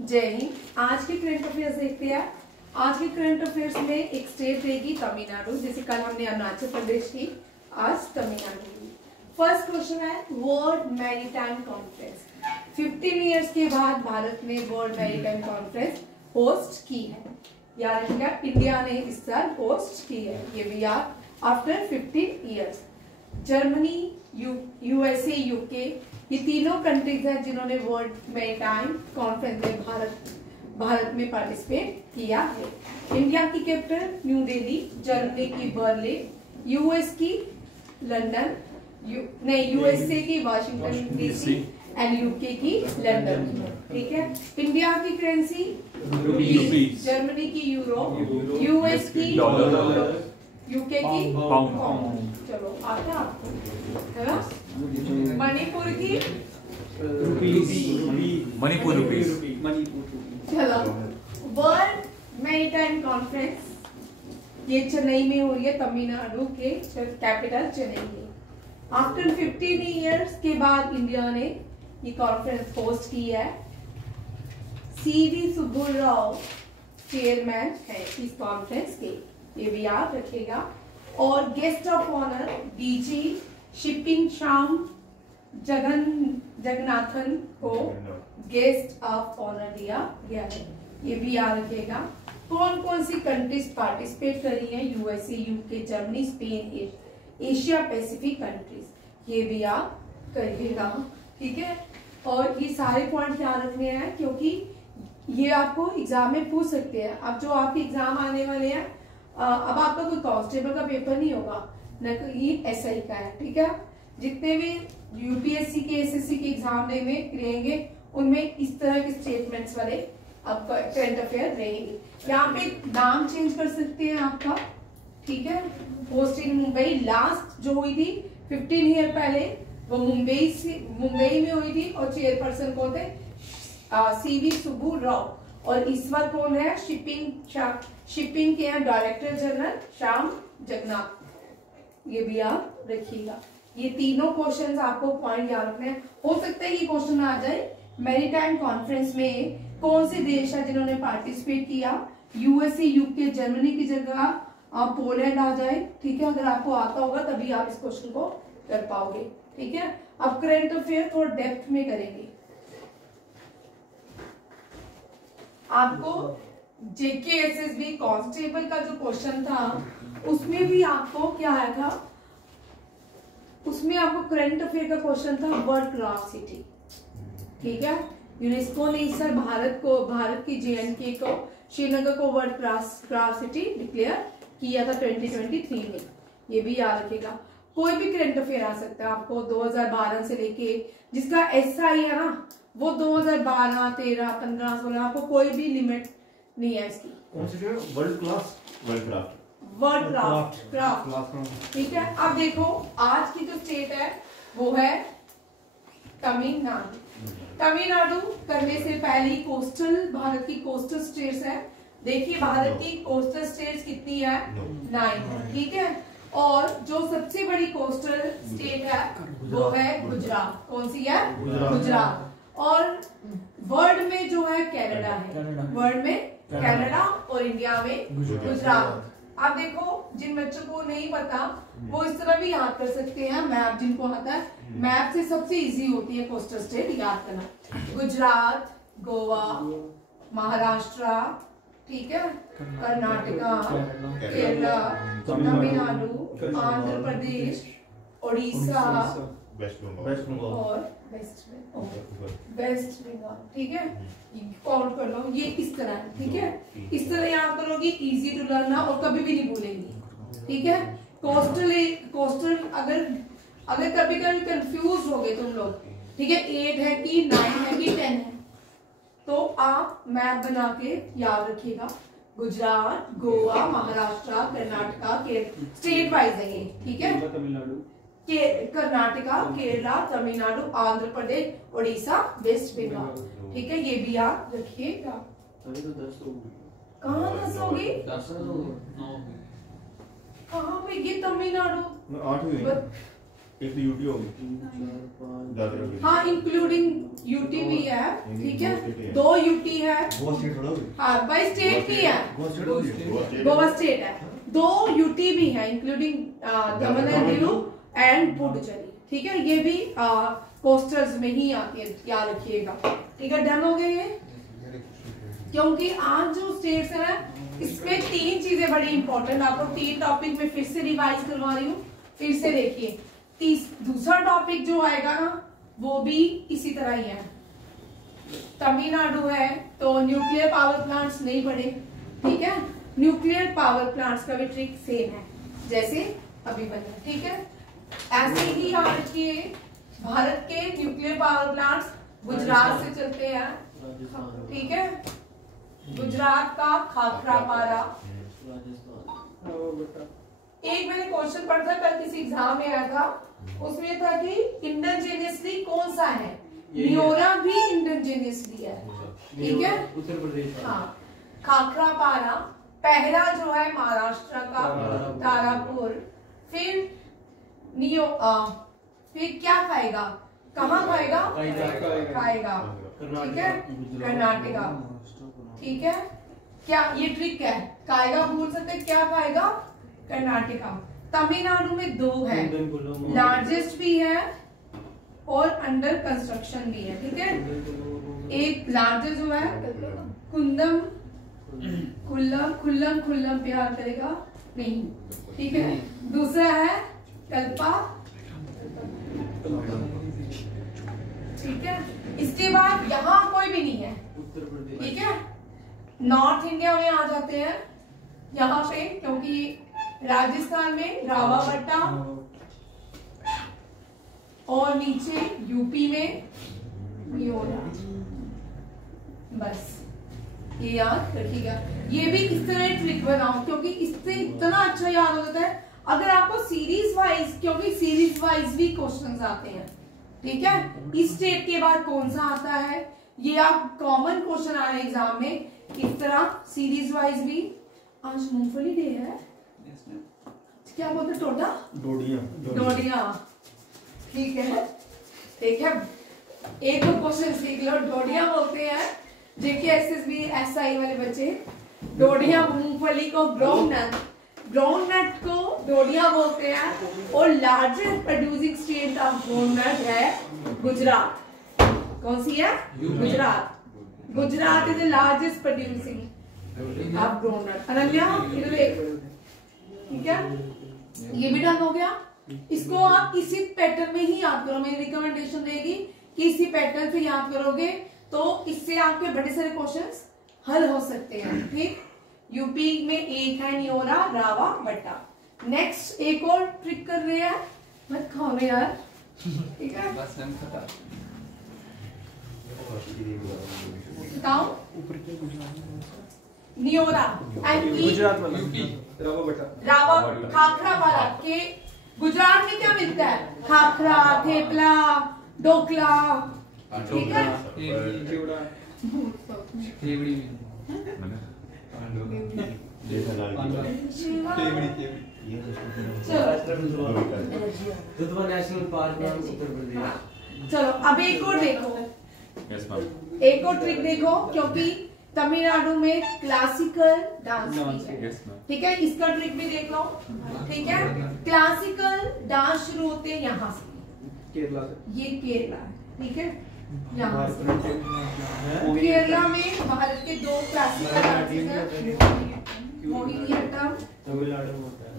जय हिंद। आज के करंट अफेयर्स देखते हैं। आज के करंट अफेयर्स में एक स्टेट रहेगी तमिलनाडु, जैसे कल हमने अरुणाचल प्रदेश की, आज तमिलनाडु की। फर्स्ट क्वेश्चन है वर्ल्ड मैरीटाइम कॉन्फ्रेंस 15 इयर्स के बाद भारत ने वर्ल्ड मैरीटाइम कॉन्फ्रेंस होस्ट की है। याद रखिएगा, इंडिया ने इस साल होस्ट की है, ये भी याद, after 15 years. Germany, USA, UK, ये तीनों कंट्रीज हैं जिन्होंने वर्ल्ड मैरीटाइम कॉन्फ्रेंस में भारत में पार्टिसिपेट किया है। इंडिया की कैपिटल न्यू दिल्ली, जर्मनी की बर्लिन, यूएस की लंदन, यूएसए की वाशिंगटन डीसी एंड यूके की लंदन। ठीक है। इंडिया की करेंसी रुपीस, जर्मनी की यूरो, यूएस की डॉलर, यूके की पाउंड। चलो आता आपको है ना। मणिपुर की मणिपुर रुपीस। चलो, वर्ल्ड मैरीटाइम कॉन्फ्रेंस ये चेन्नई में हो रही है, तमिलनाडु के कैपिटल चेन्नई में। आफ्टर 15 इयर्स के बाद इंडिया ने ये कॉन्फ्रेंस होस्ट की है। सीवी सुब्बुराव चेयरमैन है इस कॉन्फ्रेंस के, ये भी याद रखिएगा। और guest of honour DG shipping Shyam Jagannathan को गेस्ट ऑफ ऑनर दिया गया है, ये भी याद रखिएगा। कौन कौन सी कंट्रीज पार्टिसिपेट कर रही हैं? USA, UK, Germany, Spain, Asia Pacific countries, ये भी याद करिएगा। ठीक है। और ये सारे पॉइंट याद रखने हैं क्योंकि ये आपको एग्जाम में पूछ सकते हैं। अब जो आपके एग्जाम आने वाले हैं, अब आपका कोई कांस्टेबल का पेपर नहीं होगा, न ये एसआई का है। ठीक है। जितने भी यूपीएससी के, एसएससी के एग्जाम रहेंगे उनमें इस तरह के स्टेटमेंट्स वाले आपका करंट अफेयर रहेंगे। यहाँ पे नाम चेंज कर सकते हैं आपका। ठीक है। पोस्ट इन मुंबई लास्ट जो हुई थी 15 ईयर पहले, वो मुंबई में हुई थी और चेयरपर्सन कौन थे? सीवी सुब्बू राव। और इस बार कौन है? शिपिंग के हैं डायरेक्टर जनरल श्याम जगन्नाथ, ये भी याद रखिएगा। ये तीनों क्वेश्चंस आपको पॉइंट याद रखने हैं। हो सकता है ये क्वेश्चन आ जाए, मैरीटाइम कॉन्फ्रेंस में कौन से देश है जिन्होंने पार्टिसिपेट किया? यूएसए, यूके, जर्मनी की जगह पोलैंड आ जाए। ठीक है। अगर आपको आता होगा तभी आप इस क्वेश्चन को कर पाओगे। ठीक है। अब करंट अफेयर थोड़ा डेप्थ में करेंगे। आपको जेके एसएसबी कांस्टेबल का जो क्वेश्चन था उसमें भी आपको क्या आया था? उसमें आपको करंट अफेयर का क्वेश्चन था वर्ल्ड क्राफ्ट सिटी। ठीक है। यूनेस्को ने इस साल भारत की जेएनके को, श्रीनगर को वर्ल्ड क्राफ्ट सिटी डिक्लेयर किया था 2023 में, ये भी याद रखिएगा। कोई भी करंट अफेयर आ सकता है आपको 2012 से लेके, जिसका एसआई है ना वो 2012, 13, 15, 16, आपको कोई भी लिमिट नहीं है इसकी। World craft. ठीक है। अब देखो, आज की जो स्टेट है वो है तमिलनाडु। तमिलनाडु करने से पहले भारत की कोस्टल स्टेट्स है। देखिए भारत की कोस्टल स्टेट्स कितनी है? 9। ठीक है। और जो सबसे बड़ी कोस्टल स्टेट है वो है गुजरात। कौन सी है? गुजरात। और वर्ल्ड में जो है कनाडा है, वर्ल्ड में कनाडा और इंडिया में गुजरात। आप देखो, जिन बच्चों को नहीं पता वो इस तरह भी याद कर सकते हैं। मैप जिनको आता है, मैप से सबसे इजी होती है कोस्टल स्टेट याद करना। गुजरात, गोवा, महाराष्ट्र, ठीक है, कर्नाटका, केरला, तमिलनाडु, आंध्र प्रदेश, उड़ीसा और वेस्ट बंगाल। ठीक है। काउंट कर लो, ये इस तरह है। ठीक है। इस तरह याद करोगे, इजी टू लर्न और कभी भी नहीं भूलेंगे। ठीक है। कोस्टल अगर कभी कंफ्यूज हो गए तुम लोग, ठीक है, 8 है कि 9 है कि 10 है, तो आप मैप बना के याद रखिएगा। गुजरात, गोवा, महाराष्ट्र, कर्नाटका, स्टेट वाइज है ये। ठीक है। कर्नाटका, केरला, तमिलनाडु, आंध्र प्रदेश, उड़ीसा, वेस्ट बंगाल। ठीक है। ये भी याद रखिएगा। कहाँ 10 होगी? कहाँ पे? ये तमिलनाडु एक तो यूटी होगी, हाँ इंक्लूडिंग यूटी भी है, ठीक है, 2 यूटी है, हाँ बाई स्टेट भी है, गोवा स्टेट है, 2 यूटी भी है including Daman and Diu and Puducherry, ठीक है, ये भी कोस्टर्स में ही आती है, याद रखिएगा, ठीक है। डन हो गए ये, क्योंकि आज जो स्टेट्स है इसमें 3 चीजें बड़ी इंपॉर्टेंट, आपको 3 टॉपिक में फिर से रिवाइज करवा रही हूँ, फिर से देखिए। दूसरा टॉपिक जो आएगा ना वो भी इसी तरह ही है, तमिलनाडु है तो न्यूक्लियर पावर प्लांट्स नहीं पढ़े, ठीक है, न्यूक्लियर पावर प्लांट्स का भी ट्रिक सेम है जैसे अभी बना, ठीक है। ऐसे ही याद रखिए भारत के न्यूक्लियर पावर प्लांट्स गुजरात से चलते हैं, ठीक है, गुजरात का खाखरापारा। एक मैंने क्वेश्चन पढ़ा था कल किसी एग्जाम में आया था, उसमें था कि इंडिजिनियसली कौन सा है, नियोरा भी इंडिजिनियसली है, ठीक है, उत्तर प्रदेश, हाँ, खाखरापारा। पहला जो है महाराष्ट्र का तारापुर, फिर फिर क्या खाएगा, कहाँ खाएगा, खाएगा, ठीक है, कर्नाटका, ठीक है। क्या ये ट्रिक है, खाएगा भूल सकते, क्या खाएगा, कर्नाटका। तमिलनाडु में 2 है, लार्जेस्ट भी है और अंडर कंस्ट्रक्शन भी है, ठीक है। एक लार्जेस्ट जो है खुल्लम प्यार करेगा नहीं, ठीक है। दूसरा है कल्पा, ठीक है। इसके बाद यहाँ कोई भी नहीं है, ठीक है। नॉर्थ इंडिया में आ जाते हैं यहाँ पे, क्योंकि राजस्थान में रावावट्टा और नीचे यूपी में नियोरा, बस ये याद रखिएगा। ये भी इस तरह ट्रिक बनाओ क्योंकि इससे इतना अच्छा याद हो जाता है अगर आपको सीरीज वाइज, क्योंकि सीरीज वाइज भी क्वेश्चंस आते हैं, ठीक है। इस स्टेट के बाद कौन सा आता है, ये आप कॉमन क्वेश्चन आ रहे हैं एग्जाम में, इस तरह सीरीज वाइज भी। आज मूंगफली डे है, क्या बोलते, टोडा, डोडिया, ठीक है, ठीक है। एक दो क्वेश्चन सीख लो, डोडिया बोलते हैं जेके एसएसबी एसआई वाले बच्चे, डोडिया मूंगफली को ग्राउंड नट को डोडिया बोलते हैं, और largest producing state of groundnut है गुजरात। कौन सी है, Gujarat is the largest producing of groundnut. Ananya इधर देख, ठीक है, ये भी डन हो गया। इसको आप इसी पैटर्न में ही याद करो, मेरी रिकमेंडेशन रहेगी कि इसी पैटर्न से याद करोगे तो इससे आपके बड़े सारे क्वेश्चंस हल हो सकते हैं, ठीक। यूपी में एक है नियोरा, रावा, बट्टा। नेक्स्ट एक और ट्रिक कर रहे हैं, मत खाओ रे यार, ठीक है, बताओ नियोरा रावा खाखरापारा के गुजरात में क्या मिलता है, खाखरा, थेपला, ढोकला, ठीक है, नेशनल पार्क उत्तर प्रदेश। चलो अब एक और देखो, एक और ट्रिक देखो, क्योंकि तमिलनाडु में क्लासिकल डांस भी है, ठीक है, इसका ट्रिक भी देख लो, ठीक है। क्लासिकल डांस शुरू होते हैं यहाँ से, केरला से, ये केरला है, ठीक है, यहाँ से। केरला में भारत के 2 क्लासिकल डांसेस हैं, मोहिनीअट्टम, तमिलनाडु में होता है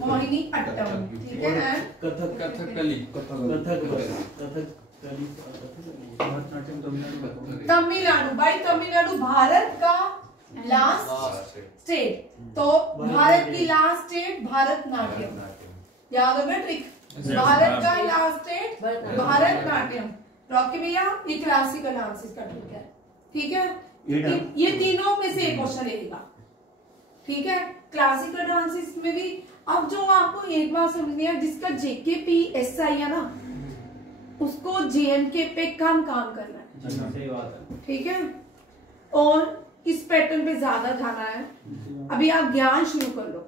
मोहिनीअट्टम, ठीक है, कथकली, तमिलनाडु। भाई तमिलनाडु भारत का लास्ट स्टेट, तो भारत की लास्ट स्टेट भारतनाट्यम, याद होगा ट्रिक, भारत का लास्ट स्टेट भारतनाट्यम। रॉकी भैया ये क्लासिकल डांसेस का ट्रिक है, ठीक है, ये तीनों में से एक क्वेश्चन रहेगा, ठीक है। क्लासिकल डांसेस में भी अब जो आपको एक बार समझनी है, जिसका जेकेपी एसआई है ना उसको जेएमके पे काम करना है, सही बात है, ठीक है, और इस पैटर्न पे ज्यादा जाना है। अभी आप ज्ञान शुरू कर लो,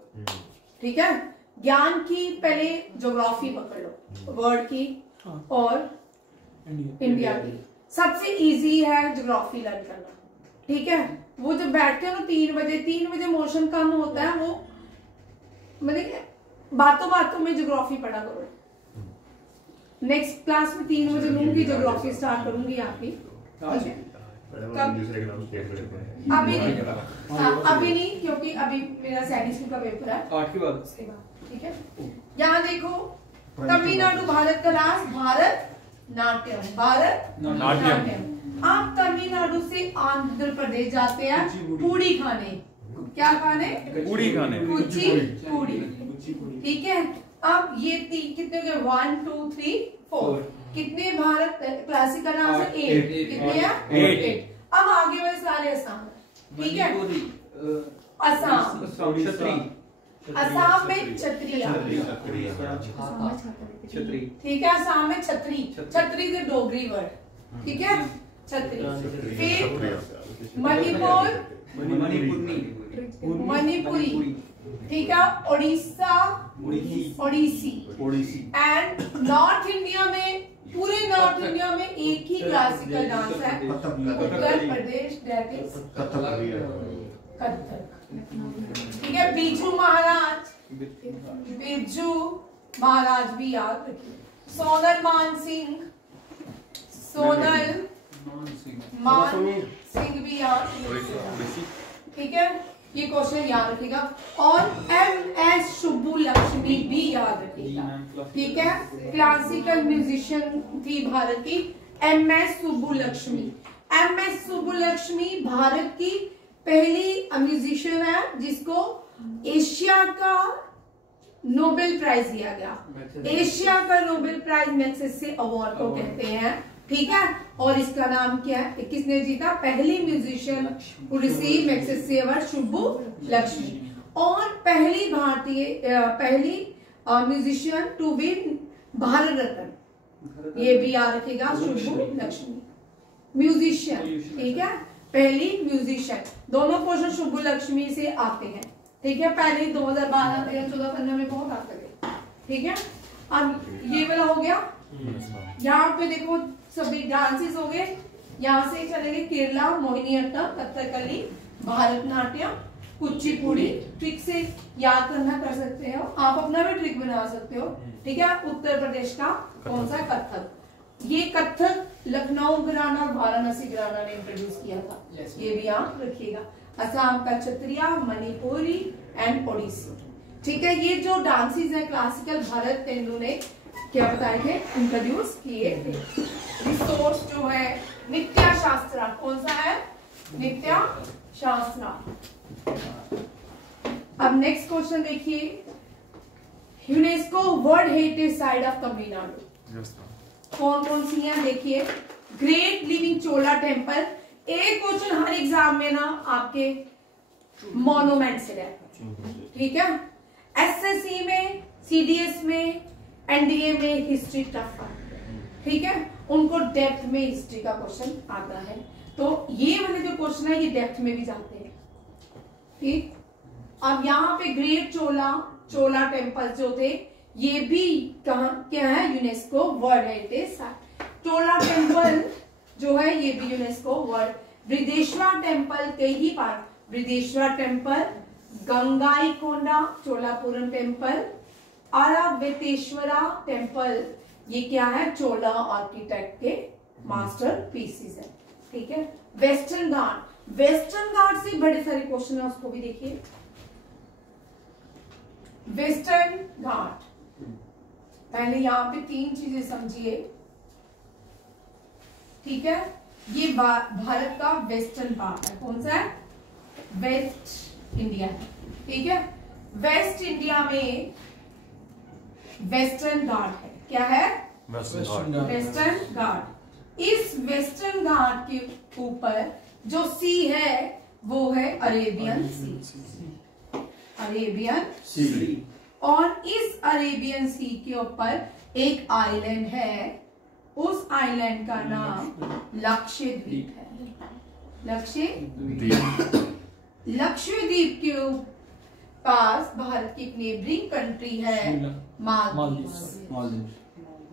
ठीक है, ज्ञान की पहले ज्योग्राफी पकड़ लो, वर्ल्ड की और इंडिया की। सबसे इजी है ज्योग्राफी लर्न करना, ठीक है। वो जब बैठते हो ना 3 बजे मोशन कम होता है, वो मतलब बातों बातों में ज्योग्राफी पढ़ा करो। नेक्स्ट क्लास में 3 बजे लूंगी, ज्योग्राफी स्टार्ट करूंगी आपकी, ठीक है। अभी नहीं, क्योंकि अभी मेरा सैनिक का पेपर है 8 के बाद, ठीक है। यहाँ देखो, तमिलनाडु भारत का राष्ट्र भारत नाट्यम, भारत नाट्यम। आप तमिलनाडु से आंध्र प्रदेश जाते हैं पूड़ी खाने, क्या खाने? पूड़ी खाने, कुची पूड़ी, ठीक है। अब ये कितने हो गए? 1 2 3 4। कितने भारत क्लासिकल आंसर 8, कितने हैं? 8। अब आगे वाले सारे असम, ठीक है। असम, असम में छत्रिया, ठीक है। असम में छतरी, छतरी से डोगरी वर्ड, ठीक है, छतरी। फिर मणिपुर, मणिपुरी, ठीक है। Orissa, Odissi. And north India में, पूरे नॉर्थ इंडिया में एक ही क्लासिकल डांस है, उत्तर प्रदेश, दैट इज कथक, ठीक है। बिरजू महाराज, बिरजू महाराज भी याद रखिए। सोनल मान सिंह, सोनल मान सिंह भी याद, ठीक है। ये क्वेश्चन याद रखिएगा। और MS सुब्बुलक्ष्मी भी याद रखिएगा, ठीक है। क्लासिकल म्यूजिशियन थी भारत की MS सुब्बुलक्ष्मी। MS सुब्बुलक्ष्मी भारत की पहली म्यूजिशियन है जिसको एशिया का नोबेल प्राइज दिया गया। एशिया का नोबेल प्राइज मैग्सेसे अवार्ड को कहते हैं, ठीक है। और इसका नाम क्या है? किसने जीता? पहली musician who receive Magsaysay award Subbulakshmi. और पहली भारतीय, पहली musician to win Bharat Ratna, ये भी याद रखिएगा, सुब्बुलक्ष्मी म्यूजिशियन, ठीक है। पहली म्यूजिशियन, दोनों क्वेश्चन सुब्बुलक्ष्मी से आते हैं, ठीक है। पहले 2012, 13, 14, 15 में बहुत आते थे, ठीक है। अब ये वाला हो गया। यहाँ पे देखो सभी डांसेस हो गए। यहाँ से चलेंगे केरला, मोहिनीअट्टम, कथकली, भारतनाट्यम, कुचिपुड़ी। ट्रिक से याद करना कर सकते हो आप, अपना भी ट्रिक बना सकते हो, ठीक है। उत्तर प्रदेश का कौन सा? कथक। ये कथक लखनऊ घराना और वाराणसी घराना ने इंट्रोड्यूस किया था, ये भी याद रखिएगा। असम का छत्रिया, मणिपुरी एंड ओडिसी, ठीक है। ये जो डांसेस है क्लासिकल भारत तेंदु ने क्या बताए थे, इंट्रोड्यूस किए थे। रिसोर्स जो है नित्या शास्त्रा, कौन सा है? नित्या शास्त्रा। अब नेक्स्ट क्वेश्चन देखिए, UNESCO world heritage site of Tamil Nadu कौन कौन सी है? देखिए, ग्रेट लिविंग चोला टेम्पल। एक क्वेश्चन हर एग्जाम में ना आपके मोनूमेंट से रहता है, ठीक है। SSC में, CDS में, NDA में हिस्ट्री टफ है, ठीक है। उनको डेप्थ में हिस्ट्री का क्वेश्चन आता है, तो ये वाले जो क्वेश्चन है ये डेप्थ में भी जाते हैं, ठीक। अब यहाँ पे ग्रेट चोला टेम्पल जो थे, ये भी कहाँ क्या है? UNESCO world heritage site. Chola temple जो है ये भी यूनेस्को वर्ल्ड। बृहदेश्वर टेम्पल के ही part, Brihadeeswara temple, Gangaikonda Cholapuram temple, Airavatesvara temple, ये क्या है? चोला आर्किटेक्ट के मास्टर पीसेस है, ठीक है। वेस्टर्न घाट, वेस्टर्न घाट से बड़े सारे क्वेश्चन है, उसको भी देखिए। वेस्टर्न घाट, पहले यहां पे 3 चीजें समझिए, ठीक है। ये भारत का वेस्टर्न पार्ट है, कौन सा है? वेस्ट इंडिया, ठीक है। वेस्ट इंडिया में वेस्टर्न घाट है, क्या है? वेस्टर्न घाट। इस वेस्टर्न घाट के ऊपर जो सी है वो है अरेबियन सी, अरेबियन सी। और इस अरेबियन सी के ऊपर एक आइलैंड है, उस आइलैंड का नाम लक्षद्वीप है। लक्षद्वीप के पास भारत की एक नेबरिंग कंट्री है मालदीव्स।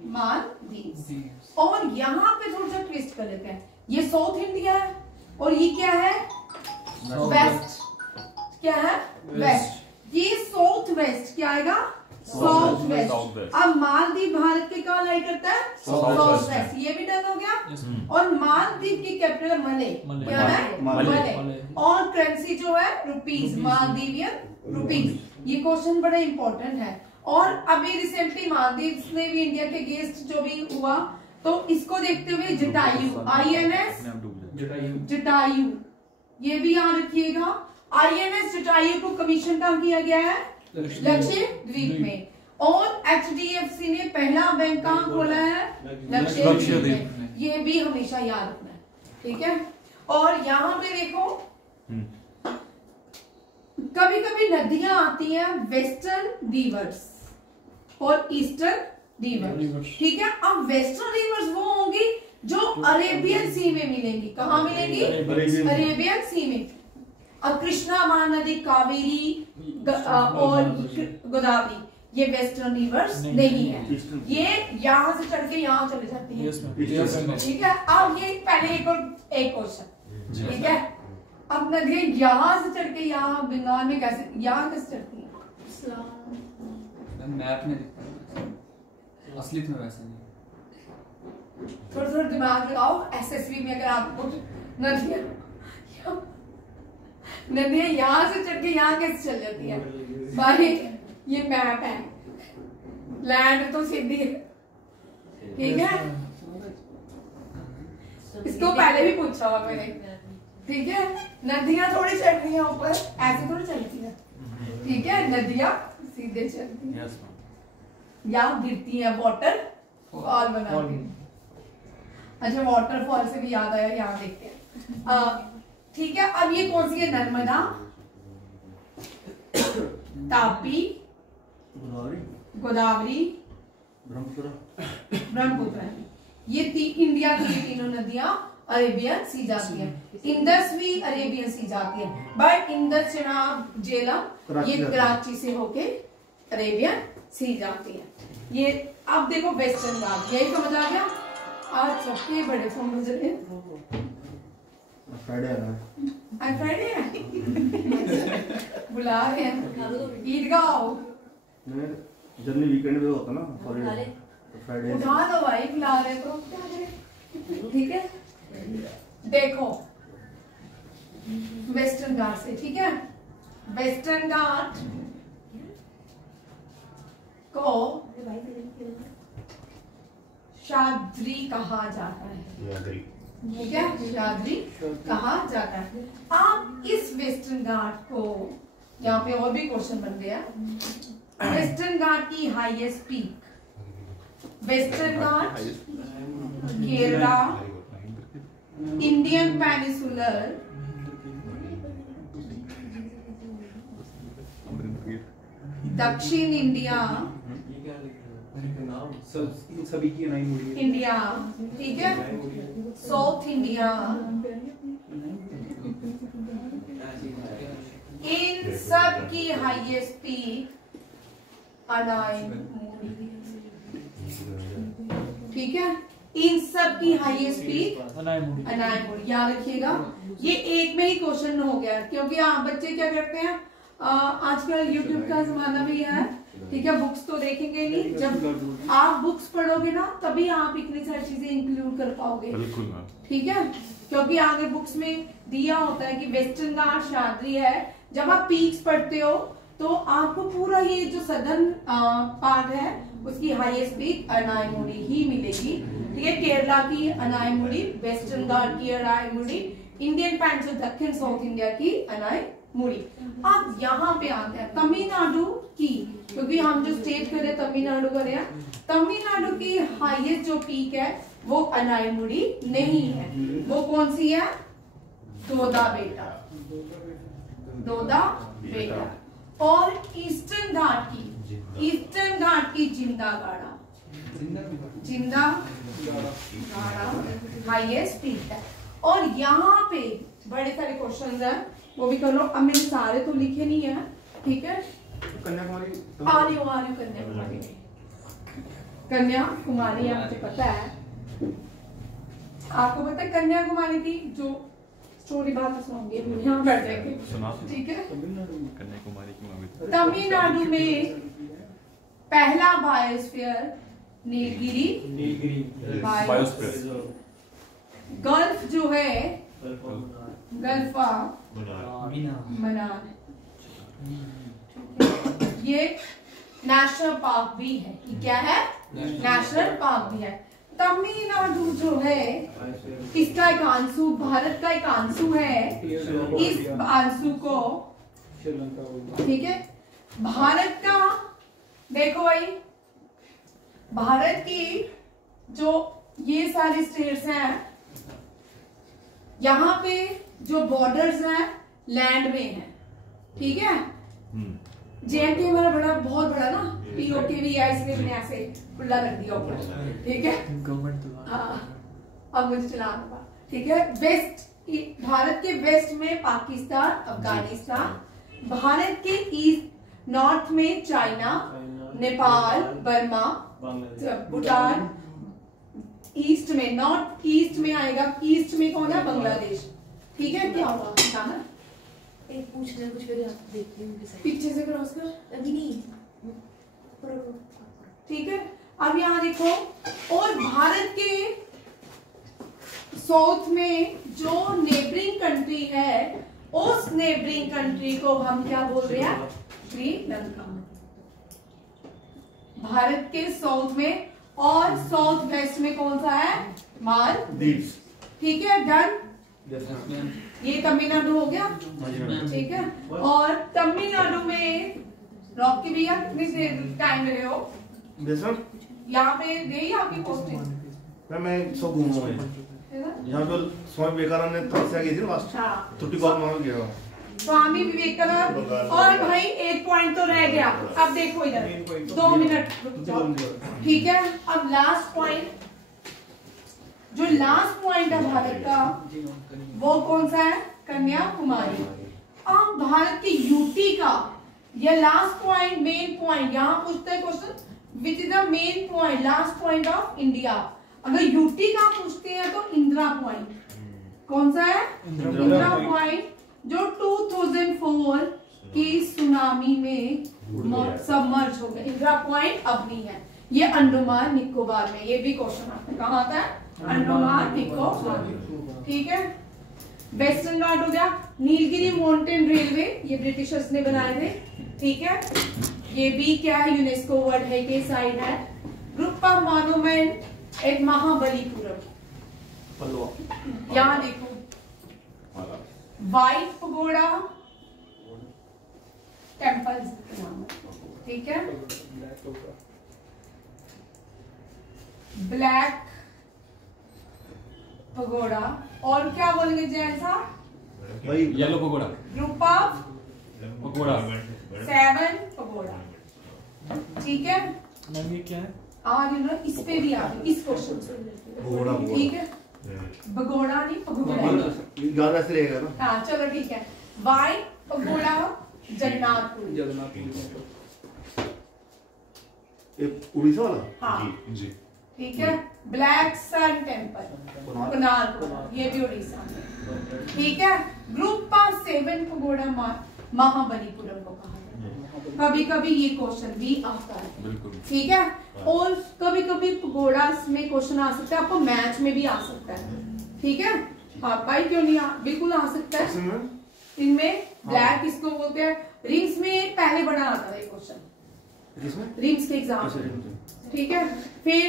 मालदीव्स। और यहाँ पे थोड़ा सा ट्विस्ट कर लेते हैं, ये साउथ इंडिया है और ये क्या है वेस्ट, क्या है वेस्ट, ये साउथ वेस्ट क्या आएगा साउथ वेस्ट। अब मालदीव भारत के कहाँ लाई करता है साउथ वेस्ट, ये भी डन हो गया। और मालदीव की कैपिटल मले, क्या है मले। और करेंसी जो है रुपीज, मालदीवियन रुपीज। ये क्वेश्चन बड़ा इंपॉर्टेंट है। और अभी रिसेंटली मालदीव में भी इंडिया के गेस्ट जो भी हुआ, तो इसको देखते हुए जटायु, INS जटायु, ये भी याद रखिएगा। INS जटायु को कमीशन कहाँ किया गया है लक्षद्वीप में। और HDFC ने पहला बैंक कहाँ खोला है लक्षद्वीप में, ये भी हमेशा याद रखना है, ठीक है। और यहाँ पे देखो कभी कभी नदियां आती हैं वेस्टर्न रिवर्स और ईस्टर्न रिवर्स, ठीक है। अब वेस्टर्न रिवर्स वो होंगी जो अरेबियन सी में मिलेंगी, कहाँ मिलेंगी अरेबियन सी में। अब कृष्णा महानदी, कावेरी और गोदावरी ये वेस्टर्न रिवर्स नहीं है, ये यहाँ से चढ़ के यहाँ चले जाती है, ठीक है। अब ये पहले एक क्वेश्चन, ठीक है। अब नदियां यहाँ से चढ़ के यहाँ बंगाल में कैसे, यहाँ कैसे चढ़ती हैं? मैप में दिखता है, असलियत में वैसे नहीं। थोड़ा थोड़ा दिमाग लगाओ, SSB में अगर आपको नदियां यहाँ से चढ़ के यहाँ कैसे चल जाती है भाई, ये मैप है, लैंड तो सीधी है, ठीक है। इसको पहले भी पूछा हुआ मैंने, ठीक है। नदियां थोड़ी चढ़ती हैं ऊपर, ऐसे थोड़ी चलती है, ठीक है। नदियां सीधे चलती हैं या गिरती हैं, वाटर फॉल बनाती हैं। अच्छा, वाटरफॉल से भी याद आया, यहाँ देखते हैं, ठीक है। अब ये कौन सी है? नर्मदा, तापी, गोदावरी, ब्रह्मपुत्र। ये इंडिया की तीनों नदियां अरेबियन सी जाती है। इंडस भी अरेबियन सी जाती है, बट इंडस, चेनाब, झेलम ये कराची से होके अरेबियन सी जाती है। ये अब देखो वेस्टर्न घाट, यही समझ आ गया। आज सबके बड़े फोन नजर है, फ्राइडे है बुला रहे हैं ईदगाह आओ, जनरली वीकेंड पे होता ना फ्राइडे, उठा दो भाई, बुला रहे तो, ठीक है। देखो वेस्टर्न घाट से, ठीक है। वेस्टर्न घाट को शाद्री कहा जाता है, ठीक है, शाद्री कहा जाता है। आप इस वेस्टर्न घाट को, यहाँ पे और भी क्वेश्चन बन गया, वेस्टर्न घाट की हाईएस्ट पीक, वेस्टर्न घाट केरला, इंडियन पेनिसुलर, दक्षिण इंडिया, सभी की इंडिया, ठीक है, साउथ इंडिया, इन सब की हाईएस्ट पीक अनायमुड़ी, ठीक है। इन सब की हाईएस्ट पीक अनायमुड़ी, याद रखिएगा। ये एक में ही क्वेश्चन हो गया, क्योंकि आप बच्चे क्या करते हैं, आजकल YouTube का जमाना भी है, ठीक है। बुक्स तो देखेंगे नहीं, जब आप बुक्स पढ़ोगे ना तभी आप इतनी सारी चीजें इंक्लूड कर पाओगे, ठीक है। क्योंकि आगे बुक्स में दिया होता है कि वेस्टर्न घाट शाद्री है। जब आप पीक्स पढ़ते हो तो आपको पूरा ये जो सदर्न पार्ट है उसकी हाईएस्ट पीक अनायमुड़ी ही मिलेगी, ठीक है। केरला की अनायमुड़ी, वेस्टर्न घाट की अनायमुड़ी, इंडियन पेनिनसुला दक्षिण साउथ इंडिया की अनायमुड़ी। अब यहाँ पे आते हैं तमिलनाडु की, क्योंकि हम जो स्टेट कर रहे हैं तमिलनाडु कर रहे हैं, तमिलनाडु की हाईएस्ट जो पीक है वो अनायमुड़ी नहीं है, वो कौन सी है? दोदा बेटा, दोदा बेटा। और ईस्टर्न घाट की, ईस्टर्न घाट की जिंदा गाड़ा, जिंदा गाड़ा हाईएस्ट पीक है। और यहाँ पे बड़े सारे क्वेश्चन हैं, वो भी कर लो। अब मैंने सारे तो लिखे नहीं है, ठीक है, कन्याकुमारी आ रही हूँ कन्याकुमारी। कन्याकुमारी आपको पता है, आपको पता है कन्याकुमारी की जो स्टोरी बाद में सुनाऊंगी, अभी यहाँ बैठ जाएंगे, ठीक है। कन्याकुमारी की तमिलनाडु में पहला बायोस्फीयर नीलगिरी बायोस्फीयर। गल्फ जो है, गल्फ ऑफ मन्नार, ये नेशनल पार्क भी है। ये क्या है? नेशनल पार्क भी है। तमिलनाडु जो है इसका एक अंशु, भारत का एक अंशु है। इस अंशु को, ठीक है, भारत का, देखो भाई, भारत की जो ये सारे स्टेट्स हैं, यहाँ पे जो बॉर्डर्स हैं लैंड में है, ठीक है। जेएनके हमारा बड़ा, बहुत बड़ा ना, पीओके भी है, इसलिए मैंने ऐसे खुला कर दिया ऊपर, ठीक है। हाँ, अब मुझे चलाना था, ठीक है। वेस्ट, भारत के वेस्ट में पाकिस्तान, अफगानिस्तान, भारत के ईस्ट, नॉर्थ में China, Nepal, Burma, Bhutan, east में, नॉर्थ ईस्ट में आएगा, ईस्ट में कौन है? बांग्लादेश, ठीक है। क्या हुआ बताना? एक पूछ रहे कुछ मेरे हाथ देखती हूँ किसे पीछे से क्रॉस कर, अभी नहीं, ठीक है। अब यहाँ देखो, और भारत के साउथ में जो नेबरिंग कंट्री है, उस नेबरिंग कंट्री को हम क्या बोल रहे हैं? श्रीलंका। भारत के साउथ में, और साउथ वेस्ट में कौन सा है? मालदीव, ठीक है। डन। ये तमिलनाडु हो गया, ठीक है। और तमिलनाडु में रॉकी भैया कितनी देर टाइम ले रहे हो? यहाँ पे गई आपकी पोस्टिंग? मैं सब घूमा हूँ यहाँ पे। स्वामी विवेकानंद ने तपस्या की थी लास्ट, छुट्टी कॉल मांग गया। स्वामी विवेकानंद। और भाई एक पॉइंट तो रह गया, अब देखो इधर, 2 मिनट रुक जाओ, ठीक है। अब लास्ट पॉइंट, जो लास्ट पॉइंट है भारत का, वो कौन सा है? कन्याकुमारी। अब भारत के यूटी का ये लास्ट पॉइंट, मेन पॉइंट, यहाँ पूछते हैं question, which is the main point, last point of India. अगर यूटी का पूछते हैं तो इंदिरा पॉइंट, कौन सा है? इंदिरा पॉइंट, जो 2004 की सुनामी में सबमर्ज हो गया। इंदिरा पॉइंट अब नहीं है, ये अंडमान निकोबार में। ये भी क्वेश्चन आता है, कहाँ आता है? अंडमान निकोबार, ठीक है। वेस्टर्न घाट हो गया। नीलगिरी माउंटेन रेलवे, ये ब्रिटिशर्स ने बनाए थे, ठीक है। ये भी क्या है? यूनेस्को वर्ल्ड हेरिटेज साइट है। ग्रुप ऑफ मॉन्यूमेंट एक महाबलीपुरम, यहाँ देखो, व्हाइट पगोड़ा टेम्पल्स, ठीक है। ब्लैक पगोड़ा, और क्या बोलेंगे जैन साहब? Yellow pagoda, group of pagoda, 7 pagoda, ठीक है। मैम ये क्या है? इस पे भी आ गई, इस क्वेश्चन से, ठीक है। भगोड़ा नहीं, पगोड़ा, गाना से रहेगा ना। हाँ चलो ठीक है। व्हाइट पगोड़ा जगन्नाथपुरी, उड़ीसा वाला? हाँ जी, ठीक है। ब्लैक सन टेम्पल कुनार, ये भी उड़ीसा में, ठीक है। ग्रुप ऑफ 7 पगोड़ा महाबलीपुरम को कहा जाता है। कभी कभी ये क्वेश्चन भी आता है, ठीक है। और कभी कभी पगोड़ा में क्वेश्चन आ सकता है, आपको मैच में भी आ सकता है, ठीक है। हाँ भाई, क्यों नहीं बिल्कुल आ सकता है। इनमें ब्लैक किसको बोलते हैं? रिंग्स में पहले बड़ा आता है क्वेश्चन, रिंग्स के एग्जाम, ठीक है। फिर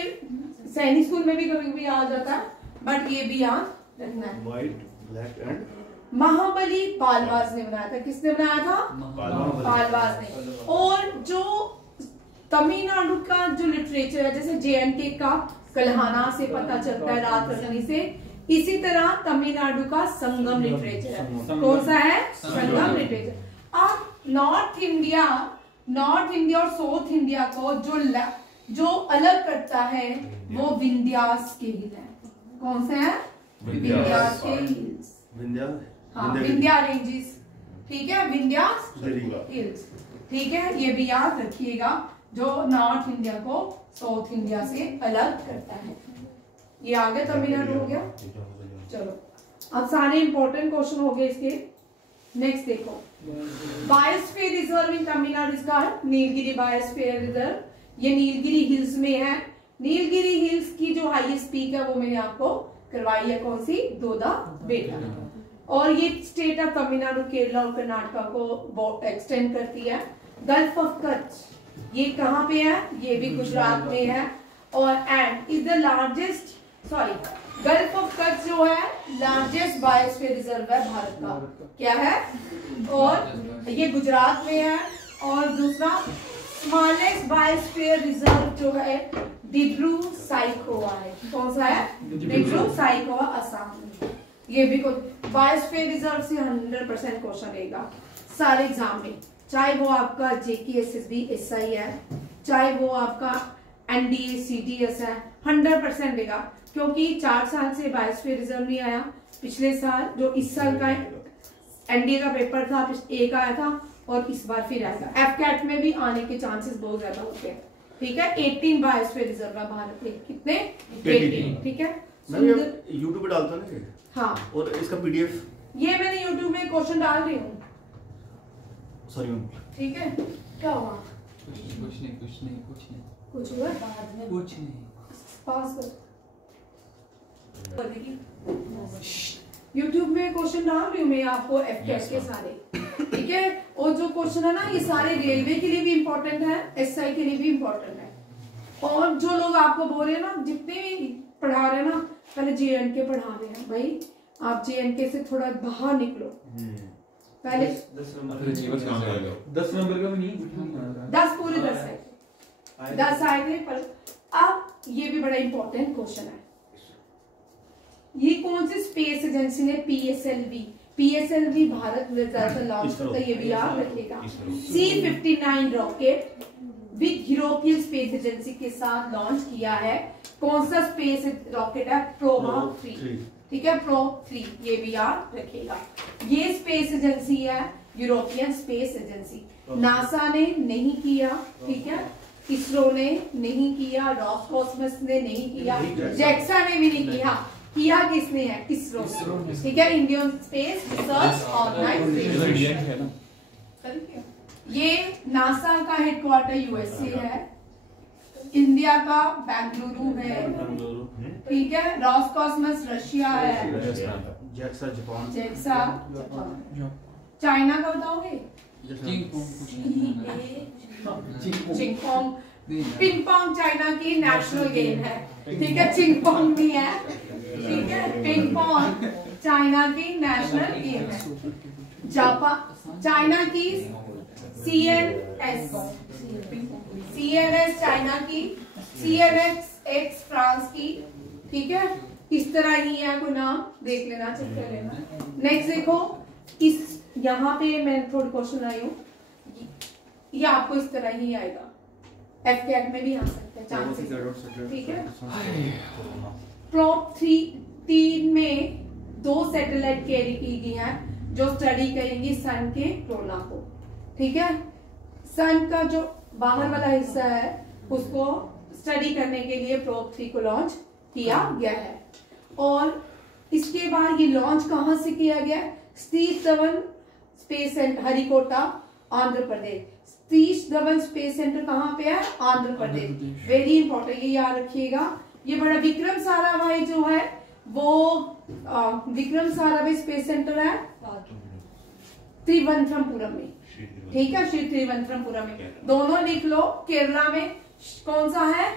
सैनिक स्कूल में भी कभी कभी आ जाता है, बट ये भी याद रखना है। व्हाइट, ब्लैक एंड महाबली पालवाज ने बनाया था। किसने बनाया था? पालवाज ने। और जो तमिलनाडु का जो लिटरेचर है, जैसे जेएनके का कल्हाना से पता चलता है, रात रजनी से, इसी तरह तमिलनाडु का संगम लिटरेचर है। कौन सा है? संगम लिटरेचर। अब नॉर्थ इंडिया और साउथ इंडिया को जो अलग करता है वो विंध्यास के हिल है। कौन से है? विंध्यास के हिल्स, हाँ, विंध्या रेंजेस, ठीक है, विंध्यास हिल्स, ठीक है, ये भी याद रखिएगा, जो नॉर्थ इंडिया को साउथ इंडिया से अलग करता है। ये आगे तमिलनाडु हो गया। चलो अब सारे इंपॉर्टेंट क्वेश्चन हो गए इसके। नेक्स्ट देखो, बायोस्फीयर रिजर्व इन तमिलनाडु, इसका नीलगिरी बायोस्फीयर रिजर्व, ये नीलगिरी हिल्स में है। नीलगिरी हिल्स की जो हाईएस्ट पीक है वो मैंने आपको करवाई है, कौन सी, दोदा बेटा, और ये स्टेट ऑफ तमिलनाडु, केरला और कर्नाटका को एक्सटेंड करती है। गल्फ ऑफ कच्छ ये कहाँ पे है, ये भी गुजरात में है, और and is the largest, sorry, gulf of Kutch जो है लार्जेस्ट बायोस्फीयर रिजर्व है भारत का, क्या है, और ये गुजरात में है। और दूसरा स्मॉलेस्ट बायोस्फीयर रिजर्व जो है डिब्रू साइखोवा है, कौन सा है, डिब्रू साइखोवा, असम में। ये भी कुछ बायोस्फीयर रिजर्व से 100% क्वेश्चन रहेगा सारे एग्जाम में, चाहे वो आपका JKSSB SI है, चाहे वो आपका NDA CDS है, 100% देगा, क्योंकि 4 साल से बायोस्फीयर रिजर्व नहीं आया। पिछले साल जो इस साल का NDA का पेपर था, एक आया था, और इस बार फिर आएगा। FCAT में भी आने के चांसेस बहुत ज्यादा होते हैं, ठीक है। 18 बायोस्फीयर रिजर्व है भारत में, कितने, 18, ठीक है। यूट्यूब पे डालता ना, हाँ, और इसका PDF, ये मैंने यूट्यूब में क्वेश्चन डाल रही हूँ, सॉरी मैम, ठीक है। क्या हुआ, कुछ नहीं कुछ नहीं कुछ नहीं कुछ हुआ, बाद में कुछ नहीं। पास कर यूट्यूब में क्वेश्चन डाल रही हूँ मैं आपको, FCAT के सारे, ठीक है। और जो क्वेश्चन है ना, ये सारे रेलवे के लिए भी इम्पोर्टेंट है, SI के लिए भी इम्पोर्टेंट है। और जो लोग आपको बोल रहे हैं ना, जितने भी पढ़ा रहे हैं ना, पहले JNK पढ़ा रहे हैं, भाई आप JNK से थोड़ा बाहर निकलो पहले। 10 नंबर का भी नहीं, 10 पूरे 10 है, 10 आए थे, पर अब ये भी बड़ा इंपॉर्टेंट क्वेश्चन है। ये कौन सी स्पेस एजेंसी ने PSLV भारत में लॉन्च करता है, ये भी याद रखिएगा। C-59 rocket with European space agency के साथ लॉन्च किया है। कौन सा स्पेस रॉकेट है, प्रोब 3, ठीक है, प्रोब 3, ये भी याद रखिएगा। ये स्पेस एजेंसी है यूरोपियन स्पेस एजेंसी। नासा ने नहीं किया, ठीक है, इसरो ने नहीं किया, रॉसकॉस्मोस ने नहीं किया, JAXA ने भी नहीं किया किसने है, इसरो, ठीक है, इंडियन स्पेस रिसर्च ऑर्गेनाइजेशन। ये नासा का हेडक्वार्टर USA है, इंडिया का बेंगलुरु है, ठीक है, रॉसकॉस्मोस रशिया है, JAXA जापान, चाइना का बताओगे, चिंगपोंग, पिंगपोंग चाइना की नेशनल गेम है, ठीक है, चिंगपोंग भी है, ठीक है, पिंगपोंग चाइना की नेशनल गेम है। जापान, चाइना की CNS चाइना की, CNX फ्रांस की, ठीक है, इस तरह ही है, कोई नाम देख लेना, चेक कर लेना। नेक्स्ट देखो, इस यहाँ पे मैं थोड़ी क्वेश्चन आई हूँ, ये आपको इस तरह ही आएगा, FCAT में भी आ सकते हैं चांसेस, ठीक है। प्रोब 3 में 2 सैटेलाइट कैरी की गई है जो स्टडी करेंगी सन के कोरोना को, ठीक है। सन का जो बाहर वाला हिस्सा है उसको स्टडी करने के लिए प्रोब 3 को लॉन्च किया गया है। और इसके बाद ये लॉन्च कहां से किया गया, Satish Dhawan space centre, Harikota, Andhra Pradesh. Satish Dhawan space centre कहाँ पे है, आंध्र प्रदेश, वेरी इंपॉर्टेंट, ये याद रखिएगा। ये बड़ा विक्रम साराभाई जो है वो विक्रम साराभाई स्पेस सेंटर है त्रिवंतपुरम में, ठीक है, श्री त्रिवंतपुरम में, दोनों लिख लो। केरला में कौन सा है,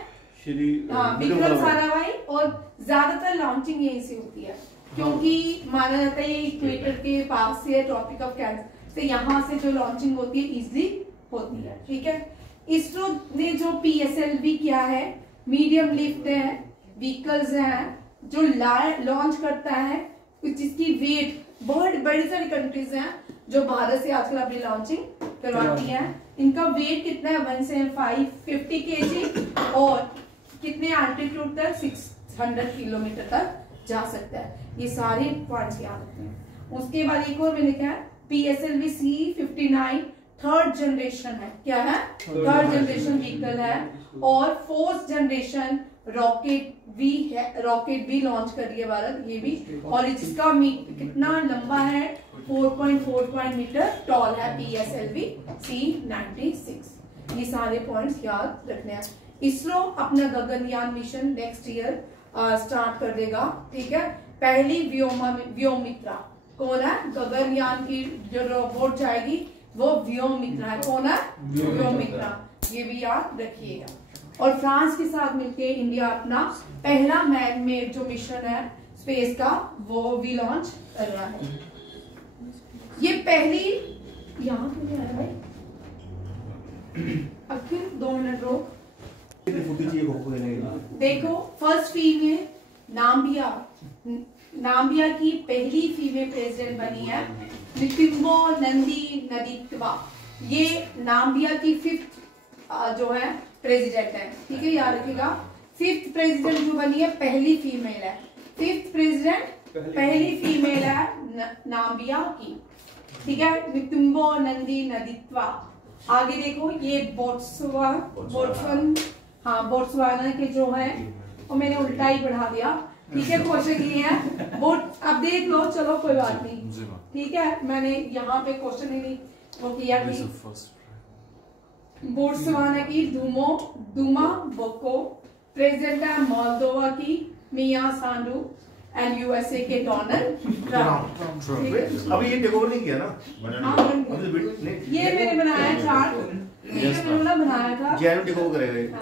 श्री विक्रम साराभाई, और ज्यादातर लॉन्चिंग यहीं से होती है क्योंकि माना जाता है ये इक्वेटर के पास से, ट्रॉपिक ऑफ कैंसर से, यहाँ से जो लॉन्चिंग होती है इजिली होती है, ठीक है। इसरो ने जो PSLV किया है, मीडियम लिफ्ट है, व्हीकल्स हैं जो लॉन्च करता है, जिसकी वेट बहुत बड़ी सारी कंट्रीज हैं जो भारत से आजकल अपनी लॉन्चिंग करवाती हैं। इनका वेट कितना है, 175 kg, और कितने एल्टीट्यूड तक, 600 किलोमीटर तक जा सकता है। ये सारे पॉइंट्स याद रखते हैं। उसके बाद एक और मैंने लिखा है PSLV C59 थर्ड जनरेशन है। क्या है? थर्ड जनरेशन व्हीकल है। और फोर्थ जनरेशन रॉकेट भी लॉन्च कर रही है भारत, ये भी। और इसका कितना लंबा है? 4.45 मीटर टॉल है PSLV C96। ये सारे पॉइंट्स याद रखने हैं। इसरो अपना Gaganyaan mission next year start कर देगा, ठीक है। पहली व्योमित्रा कौन है? गगनयान की जो रोबोट जाएगी वो व्योमित्रा है। कौन है? व्योमित्रा। ये भी याद रखिएगा। और फ्रांस के साथ मिलकर इंडिया अपना पहला मैन-मेड जो मिशन है स्पेस का वो भी लॉन्च कर रहा है। ये पहली यहाँ पे नहीं आ रहा है अखिल, 2 मिनट रोक। देखो फर्स्ट फीमेल नाम्बिया की पहली फीमेल प्रेसिडेंट बनी है नितिम्बो नंदी नदीत्वा। ये नाम्बिया की 5th जो है प्रेसिडेंट है, ठीक है, याद रखिएगा। 5th प्रेसिडेंट जो बनी है पहली फीमेल है। 5th प्रेसिडेंट पहली फीमेल है नाम्बिया की, ठीक है। नितिम्बो नंदी नदीत्वा। आगे देखो ये बोट्सवाना के जो है, और मैंने उल्टा ही पढ़ा दिया, ठीक है। क्वेश्चन ये है अब देख लो, चलो कोई बात नहीं, ठीक है। मैंने यहाँ पे क्वेश्चन ही नहीं वो किया कि बोट्सवाना की दुमा बोको, प्रेसिडेंट है मोल्दोवा की मिया सांडू, एंड यूएसए के डोनाल्ड ट्रम्प। अभी ये टेक ओवर नहीं किया ना? ये मैंने बनाया चार्ट, मैंने बनाया था। जैन टेक ओवर करेगा।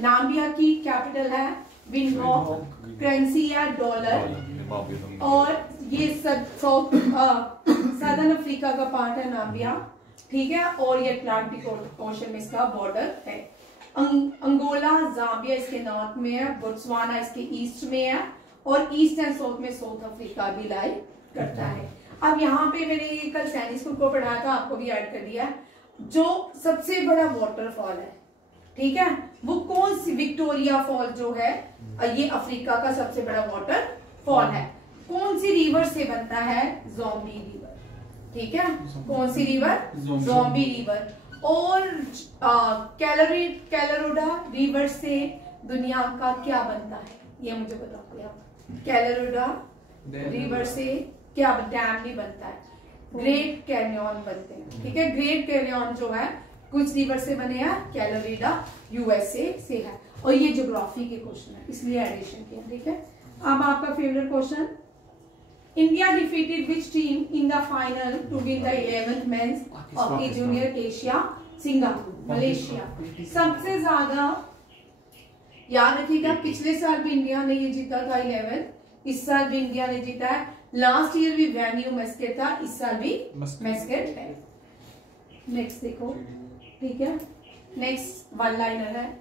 नाम्बिया की कैपिटल है विंडहॉक, करेंसी है डॉलर, और ये सदर्न अफ्रीका का पार्ट है नाम्बिया, ठीक है। और ये अटलांटिक ओशन में इसका बॉर्डर है। अंगोला जाम्बिया इसके नॉर्थ में है, बोत्सवाना इसके ईस्ट में है, और ईस्ट एंड साउथ में साउथ अफ्रीका भी लाई करता है। अब यहाँ पे मैंने ये कल सैनिक स्कूल को पढ़ाया था, आपको भी ऐड कर दिया। जो सबसे बड़ा वाटरफॉल है, ठीक है, वो कौन सी? विक्टोरिया फॉल जो है ये अफ्रीका का सबसे बड़ा वाटरफॉल है। कौन सी रिवर से बनता है? ज़ोम्बी रिवर, ठीक है। कौन सी रिवर? Zombie river. और कैलरोडा रिवर से दुनिया का क्या बनता है? ये मुझे बताओ आप। कैलरोडा रिवर से क्या डैम नहीं बनता है? ग्रेट कैनियन बनते हैं, ठीक है। ग्रेट कैनियन जो है कुछ रिवर से बने हैं, कैलरोडा यूएसए से है। और ये ज्योग्राफी के क्वेश्चन है, इसलिए एडिशन किया, ठीक है। अब आपका favourite question, India defeated which team in the final to win the 11th men's hockey junior Asia? Singapore, Malaysia. सबसे ज्यादा याद रखिएगा, पिछले साल भी इंडिया ने ये जीता था 11, इस साल भी इंडिया ने जीता है। लास्ट ईयर भी वेन्यू मस्केट था, इस साल भी मस्केट है। नेक्स्ट देखो, ठीक है। नेक्स्ट वन लाइनर है।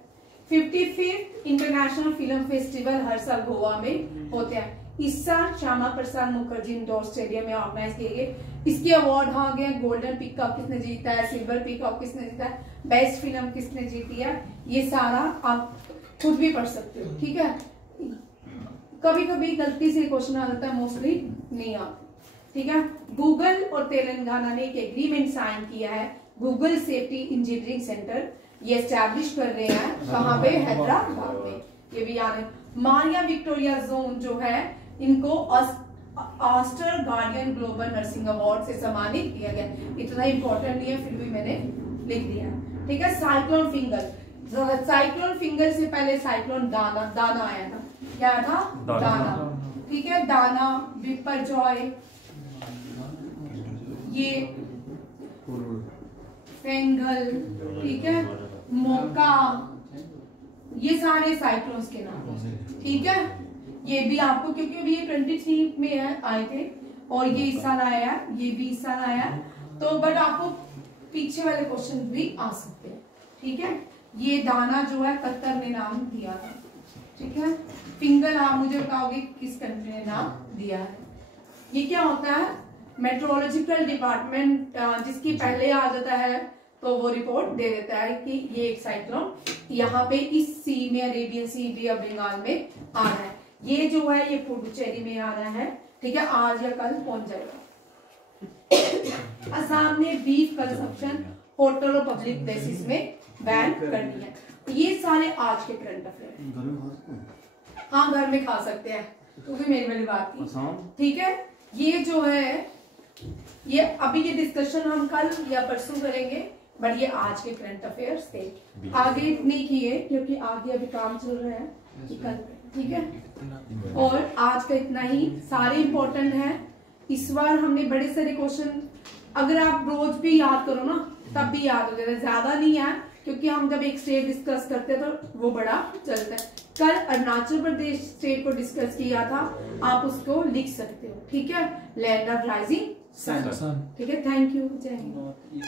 55th इंटरनेशनल फिल्म फेस्टिवल हर साल गोवा में होते हैं। इस साल श्यामा प्रसाद मुखर्जी इंडोर स्टेडियम में ऑर्गेनाइज किए गए। इसके अवार्ड हाँ गए, गोल्डन पिकअप किसने जीता है, सिल्वर पिकअप किसने जीता है, बेस्ट फिल्म किसने जीती है, ये सारा आप खुद भी पढ़ सकते हो, ठीक है। कभी कभी गलती से क्वेश्चन आ जाता है, मोस्टली नहीं आता, ठीक है। गूगल और तेलंगाना ने एक एग्रीमेंट साइन किया है, गूगल सेफ्टी इंजीनियरिंग सेंटर ये एस्टैब्लिश कर रहे हैं, कहाँ पे? हैदराबाद में। ये भी याद है। मारिया विक्टोरिया जोन जो है इनको Aster Guardian Global Nursing Award से सम्मानित किया गया। इतना इंपॉर्टेंट नहीं है, फिर भी मैंने लिख दिया, ठीक है। साइक्लोन फिंगर से पहले साइक्लोन दाना आया था। क्या था? दाना, ठीक है। दाना, बिपरजॉय, ये फेंगल, ठीक है, मोका, ये सारे साइक्लोन्स के नाम, ठीक है। ये भी आपको, क्योंकि अभी ये 23 में आए थे और ये इस साल आया है, ये भी इस साल आया है, तो बट आपको पीछे वाले क्वेश्चन भी आ सकते हैं, ठीक है। ये दाना जो है कतर ने नाम दिया था, ठीक है। फिंगर आप मुझे बताओगे किस कंट्री ने नाम दिया है। ये क्या होता है? मेट्रोलॉजिकल डिपार्टमेंट जिसकी पहले आ जाता है तो वो रिपोर्ट दे देता है कि ये एक साइक्लोन यहाँ पे इस सी में, Arabian Sea, Bay of Bengal में आ रहा है। ये जो है ये पुडुचेरी में आ रहा है, ठीक है, आज या कल पहुंच जाएगा, असम ने बीफ कंजप्शन होटल और पब्लिक प्लेसेस में बैन कर दिया है। ये सारे आज के करंट अफेयर। घर में खा सकते हैं? हाँ घर में खा सकते हैं, तो भी मेरी वाली बात थी। असम ठीक है, ये जो है ये अभी ये डिस्कशन हम कल या परसों करेंगे, बट ये आज के करंट अफेयर्स थे। आगे नहीं किए क्योंकि आगे अभी काम चल रहा है कल, ठीक है। और आज का इतना ही, सारे इंपॉर्टेंट है। इस बार हमने बड़े सारे क्वेश्चन, अगर आप रोज भी याद करो ना तब भी याद हो जाएगा, ज्यादा नहीं है क्योंकि हम जब एक स्टेट डिस्कस करते हैं तो वो बड़ा चलता है। कल अरुणाचल प्रदेश स्टेट को डिस्कस किया था, आप उसको लिख सकते हो, ठीक है। लैंड ऑफ राइजिंग सन, ठीक है। थैंक यू, जय हिंद।